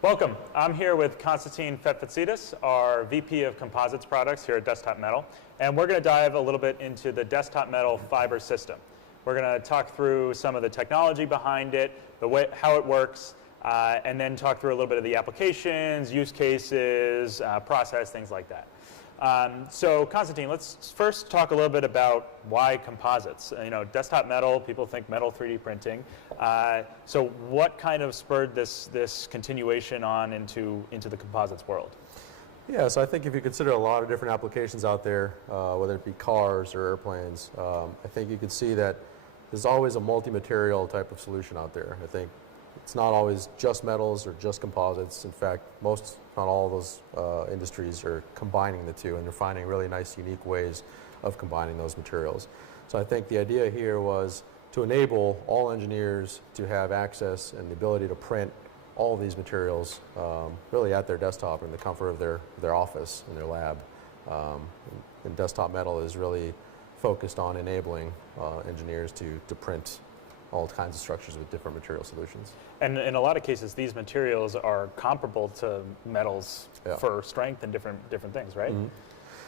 Welcome. I'm here with Konstantin Fetfatsidis, our VP of Composites Products here at Desktop Metal, and we're going to dive a little bit into the Desktop Metal fiber system. We're going to talk through some of the technology behind it, how it works, and then talk through a little bit of the applications, use cases, process, things like that. So Konstantin, let's first talk a little bit about why composites. Desktop metal, people think metal 3D printing. So what kind of spurred this continuation on into the composites world? Yeah, so I think if you consider a lot of different applications out there, whether it be cars or airplanes, I think you can see that there's always a multi-material type of solution out there. I think it's not always just metals or just composites. In fact, most, not all of those industries are combining the two, and they're finding really nice, unique ways of combining those materials. So I think the idea here was to enable all engineers to have access and the ability to print all of these materials really at their desktop in the comfort of their office and their lab. And Desktop Metal is really focused on enabling engineers to print all kinds of structures with different material solutions. And in a lot of cases, these materials are comparable to metals for strength and different things, right? Mm-hmm.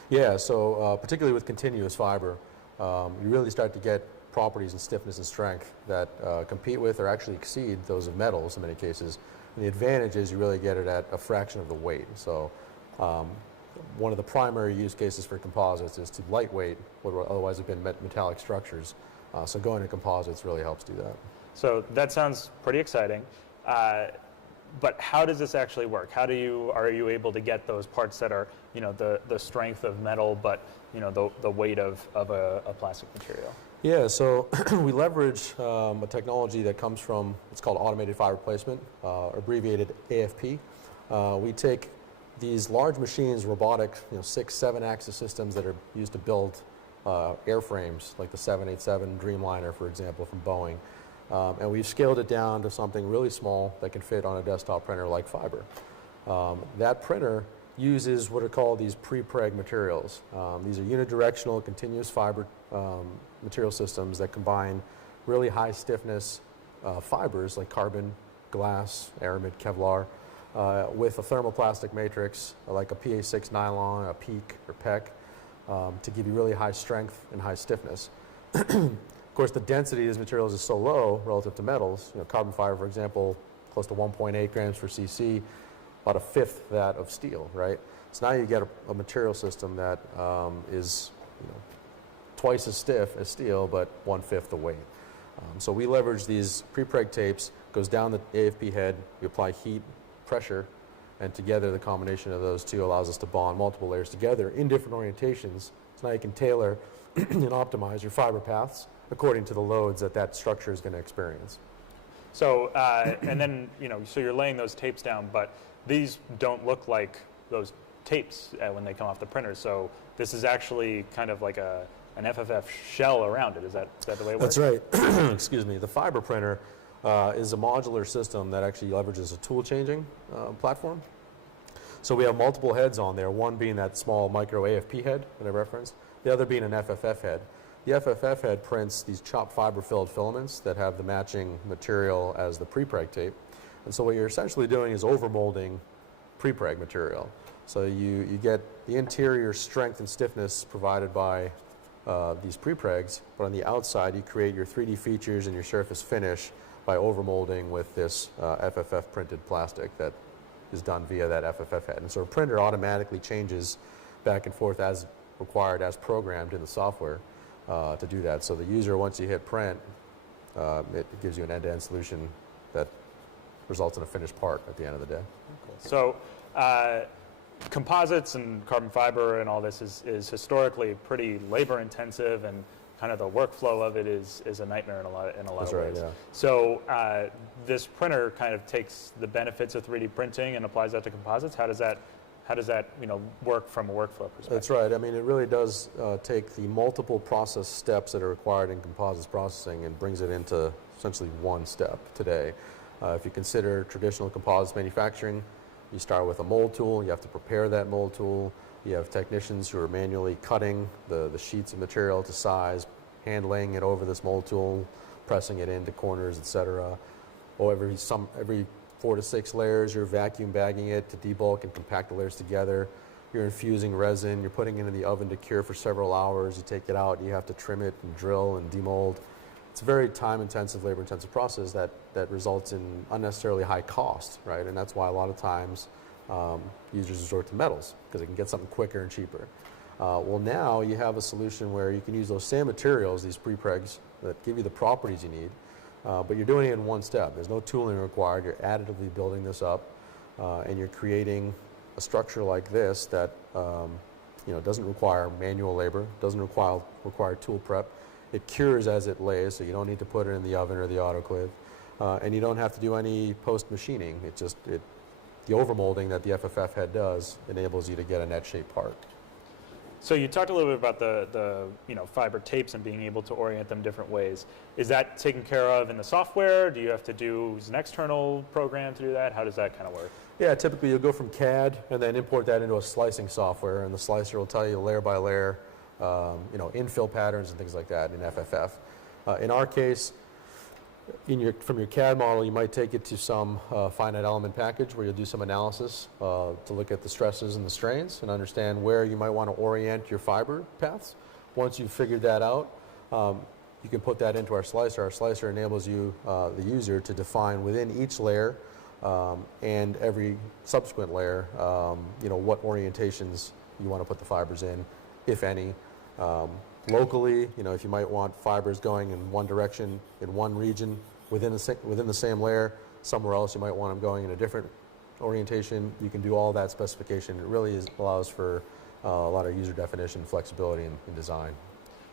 Yeah, so particularly with continuous fiber, you really start to get properties in stiffness and strength that compete with or actually exceed those of metals in many cases. And the advantage is you really get it at a fraction of the weight. So one of the primary use cases for composites is to lightweight what would otherwise have been metallic structures. So going to composites really helps do that. So that sounds pretty exciting. But how does this actually work? Are you able to get those parts that are, the strength of metal, but the weight of a plastic material? Yeah, so we leverage a technology that comes from, it's called automated fiber placement, abbreviated AFP. We take these large machines, robotic, 6-7 axis systems that are used to build airframes, like the 787 Dreamliner, for example, from Boeing. And we've scaled it down to something really small that can fit on a desktop printer like fiber. That printer uses what are called these pre-preg materials. These are unidirectional continuous fiber material systems that combine really high stiffness fibers like carbon, glass, aramid, Kevlar, with a thermoplastic matrix like a PA6 nylon, a PEEK or PEC, to give you really high strength and high stiffness. Of course, the density of these materials is so low relative to metals. Carbon fiber, for example, close to 1.8 grams per cc, about a fifth that of steel, right? So now you get a material system that is twice as stiff as steel, but 1/5 the weight. So we leverage these pre-preg tapes, goes down the AFP head, we apply heat, pressure, and together the combination of those two allows us to bond multiple layers together in different orientations. So now you can tailor and optimize your fiber paths according to the loads that structure is going to experience. So, and then, so you're laying those tapes down, but these don't look like those tapes when they come off the printer. So this is actually kind of like an FFF shell around it. Is that the way it works? That's right. Excuse me. The fiber printer is a modular system that actually leverages a tool changing platform. So we have multiple heads on there, one being that small micro AFP head that I referenced, the other being an FFF head. The FFF head prints these chopped fiber-filled filaments that have the matching material as the pre-preg tape. And so what you're essentially doing is overmolding pre-preg material. So you get the interior strength and stiffness provided by these pre-pregs, but on the outside you create your 3D features and your surface finish by overmolding with this FFF printed plastic that is done via that FFF head. And so a printer automatically changes back and forth as required, as programmed in the software to do that. So the user, once you hit print, it gives you an end-to-end solution that results in a finished part at the end of the day. Cool. So composites and carbon fiber and all this is historically pretty labor intensive, and kind of the workflow of it is a nightmare in a lot That's of right, ways. yeah. So this printer kind of takes the benefits of 3D printing and applies that to composites. How does that work from a workflow perspective? That's right. I mean, it really does take the multiple process steps that are required in composites processing and brings it into essentially one step today. If you consider traditional composites manufacturing, you start with a mold tool. You have to prepare that mold tool. You have technicians who are manually cutting the sheets of material to size, hand-laying it over this mold tool, pressing it into corners, etc. Or every 4 to 6 layers. You're vacuum bagging it to debulk and compact the layers together. You're infusing resin. You're putting it in the oven to cure for several hours. You take it out. And you have to trim it and drill and demold. It's a very time-intensive, labor-intensive process that results in unnecessarily high cost, right? And that's why a lot of times users resort to metals, because they can get something quicker and cheaper. Well, now you have a solution where you can use those same materials, these prepregs, that give you the properties you need, but you're doing it in one step. There's no tooling required. You're additively building this up, and you're creating a structure like this that doesn't require manual labor, doesn't require tool prep. It cures as it lays, so you don't need to put it in the oven or the autoclave, and you don't have to do any post-machining. The overmolding that the FFF head does enables you to get a net-shaped part. So you talked a little bit about the fiber tapes and being able to orient them different ways. Is that taken care of in the software? Do you have to use an external program to do that? How does that kind of work? Yeah, typically you'll go from CAD and then import that into a slicing software, and the slicer will tell you layer by layer, infill patterns and things like that in FFF. In our case, from your CAD model, you might take it to some finite element package where you'll do some analysis to look at the stresses and the strains and understand where you might want to orient your fiber paths. Once you've figured that out, you can put that into our slicer. Our slicer enables you, the user, to define within each layer and every subsequent layer, what orientations you want to put the fibers in, if any. Locally, if you might want fibers going in one direction in one region within the same layer, somewhere else you might want them going in a different orientation, you can do all that specification. It really allows for a lot of user definition, flexibility in design.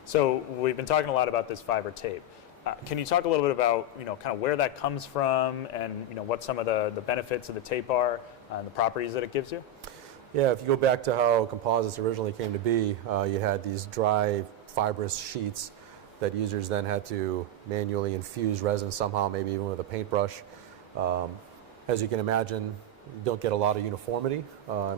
So we've been talking a lot about this fiber tape. Can you talk a little bit about kind of where that comes from and what some of the benefits of the tape are and the properties that it gives you? Yeah, if you go back to how composites originally came to be, you had these dry fibrous sheets that users then had to manually infuse resin somehow, maybe even with a paintbrush. As you can imagine, you don't get a lot of uniformity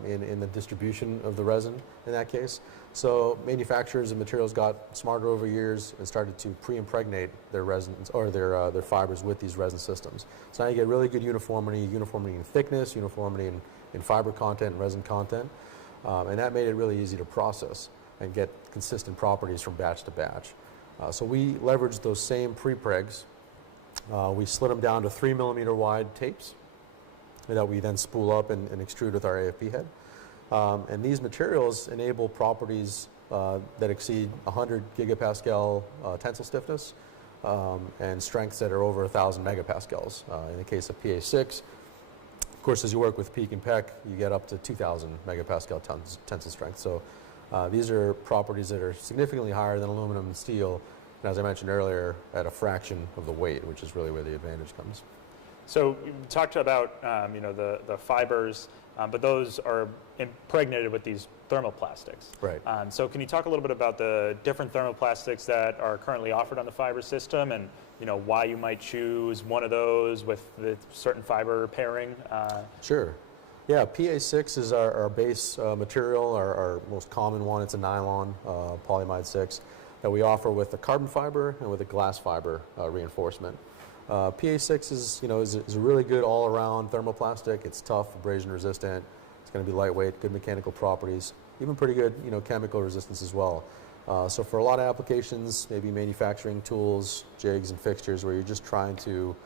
in the distribution of the resin in that case. So manufacturers and materials got smarter over years and started to pre-impregnate their resins or their fibers with these resin systems. So now you get really good uniformity in thickness, uniformity in fiber content and resin content, and that made it really easy to process and get consistent properties from batch to batch. So we leveraged those same prepregs. We slit them down to 3 millimeter wide tapes that we then spool up and extrude with our AFP head. And these materials enable properties that exceed 100 gigapascal tensile stiffness and strengths that are over 1,000 megapascals. In the case of PA6, of course, as you work with PEEK and PEC, you get up to 2,000 megapascal tensile strength. So these are properties that are significantly higher than aluminum and steel, and as I mentioned earlier, at a fraction of the weight, which is really where the advantage comes. So you talked about the fibers, but those are impregnated with these thermoplastics. Right. So can you talk a little bit about the different thermoplastics that are currently offered on the fiber system, and why you might choose one of those with the certain fiber pairing? Sure. Yeah, PA6 is our base material, our most common one. It's a nylon polyamide 6 that we offer with a carbon fiber and with a glass fiber reinforcement. PA6 is a really good all-around thermoplastic. It's tough, abrasion resistant. It's going to be lightweight, good mechanical properties, even pretty good chemical resistance as well. So for a lot of applications, maybe manufacturing tools, jigs and fixtures where you're just trying to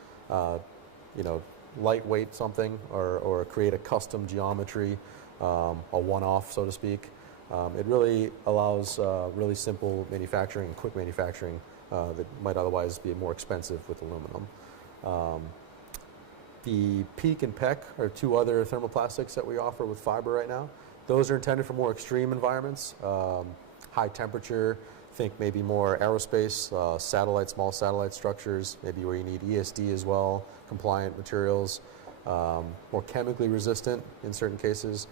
lightweight something or create a custom geometry, a one-off, so to speak. It really allows really simple manufacturing and quick manufacturing that might otherwise be more expensive with aluminum. The PEEK and PEC are two other thermoplastics that we offer with fiber right now. Those are intended for more extreme environments, high temperature, think maybe more aerospace, small satellite structures, maybe where you need ESD as well, compliant materials, more chemically resistant in certain cases.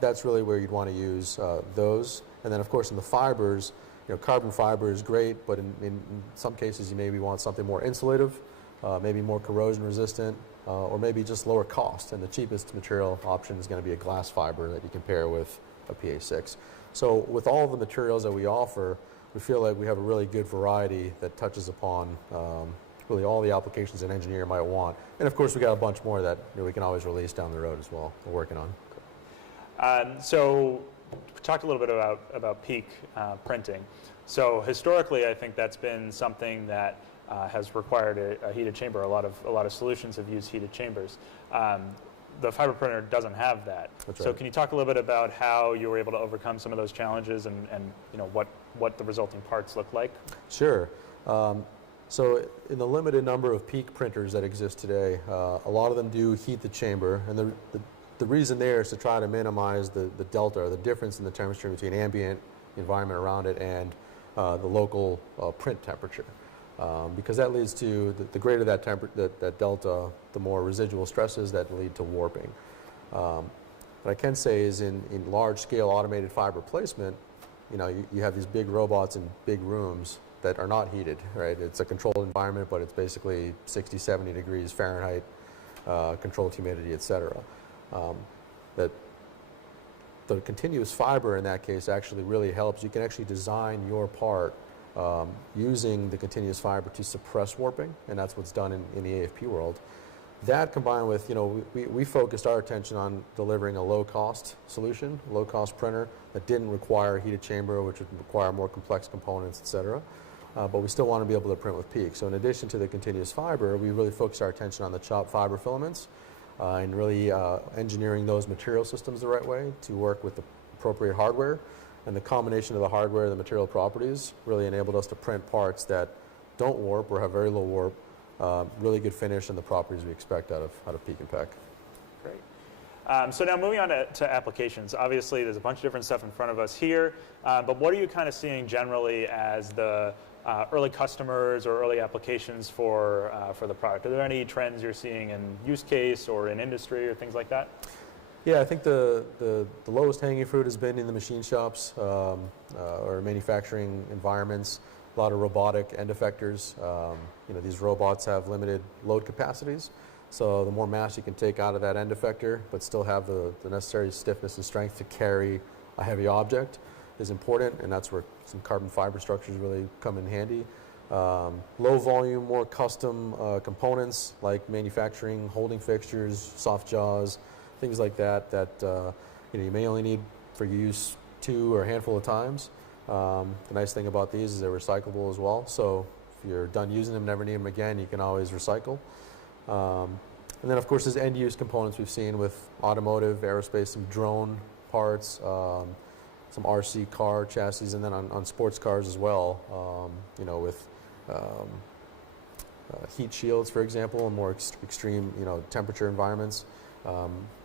That's really where you'd want to use those. And then of course in the fibers, carbon fiber is great, but in some cases you maybe want something more insulative, maybe more corrosion resistant, or maybe just lower cost. And the cheapest material option is going to be a glass fiber that you can pair with a PA6. So with all the materials that we offer, we feel like we have a really good variety that touches upon really all the applications an engineer might want. And of course, we got a bunch more that we can always release down the road as well. We're working on. So we talked a little bit about peak printing. So historically, I think that's been something that has required a heated chamber. A lot of solutions have used heated chambers. The fiber printer doesn't have that. That's so right. Can you talk a little bit about how you were able to overcome some of those challenges and what the resulting parts look like? Sure. So in the limited number of peak printers that exist today, a lot of them do heat the chamber, and the reason there is to try to minimize the delta, or the difference in the temperature between ambient environment around it and the local print temperature. Because that leads to, the greater that delta, the more residual stresses that lead to warping. What I can say is in large-scale automated fiber placement, you have these big robots in big rooms that are not heated, right? It's a controlled environment, but it's basically 60, 70 degrees Fahrenheit, controlled humidity, et cetera. That the continuous fiber in that case actually really helps. You can actually design your part using the continuous fiber to suppress warping, and that's what's done in the AFP world. That combined with, we focused our attention on delivering a low-cost solution, low-cost printer that didn't require a heated chamber, which would require more complex components, et cetera. But we still want to be able to print with peak. So in addition to the continuous fiber, we really focused our attention on the chopped fiber filaments and really engineering those material systems the right way to work with the appropriate hardware. And the combination of the hardware and the material properties really enabled us to print parts that don't warp or have very low warp, really good finish, and the properties we expect out of peak and pec. Great. So now moving on to applications. Obviously, there's a bunch of different stuff in front of us here, but what are you kind of seeing generally as the early customers or early applications for the product? Are there any trends you're seeing in use case or in industry or things like that? Yeah, I think the lowest hanging fruit has been in the machine shops or manufacturing environments. A lot of robotic end effectors. These robots have limited load capacities, so the more mass you can take out of that end effector, but still have the necessary stiffness and strength to carry a heavy object, is important, and that's where some carbon fiber structures really come in handy. Low volume, more custom components like manufacturing, holding fixtures, soft jaws, things like that you may only need for use 2 or a handful of times. The nice thing about these is they're recyclable as well, so if you're done using them, never need them again, you can always recycle. And then of course there's end use components we've seen with automotive, aerospace, some drone parts, some RC car chassis, and then on sports cars as well, with heat shields, for example, and more extreme temperature environments.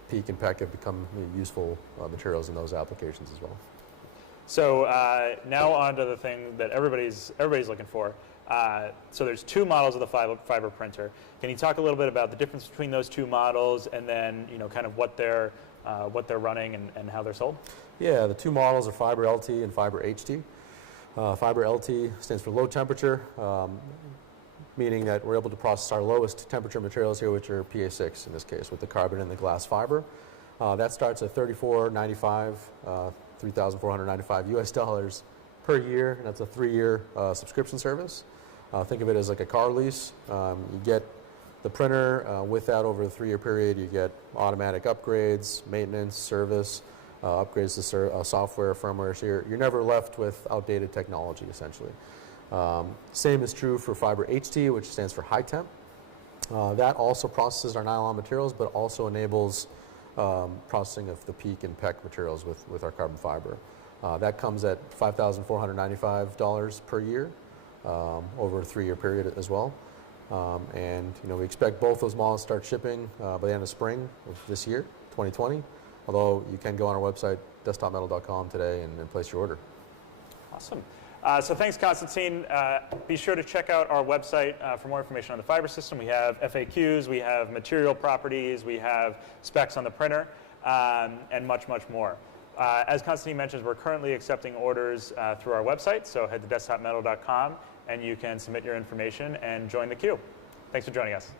Peak and pec have become useful materials in those applications as well. So now on to the thing that everybody's looking for. So there's 2 models of the fiber printer. Can you talk a little bit about the difference between those 2 models, and then kind of what they're running and how they're sold? Yeah, the 2 models are Fiber LT and Fiber HT. Fiber LT stands for low temperature, meaning that we're able to process our lowest temperature materials here, which are PA6 in this case, with the carbon and the glass fiber. That starts at $34.95, $3,495 US dollars per year, and that's a 3-year subscription service. Think of it as like a car lease. You get the printer with that over the 3-year period. You get automatic upgrades, maintenance, service, upgrades to software, firmware. So you're never left with outdated technology, essentially. Same is true for Fiber HT, which stands for high temp. That also processes our nylon materials, but also enables processing of the peak and pec materials with our carbon fiber. That comes at $5,495 per year over a 3-year period as well. And we expect both those models to start shipping by the end of spring of this year, 2020. Although you can go on our website, desktopmetal.com today, and place your order. Awesome. So thanks, Constantine. Be sure to check out our website for more information on the fiber system. We have FAQs, we have material properties, we have specs on the printer, and much, much more. As Constantine mentions, we're currently accepting orders through our website, so head to desktopmetal.com and you can submit your information and join the queue. Thanks for joining us.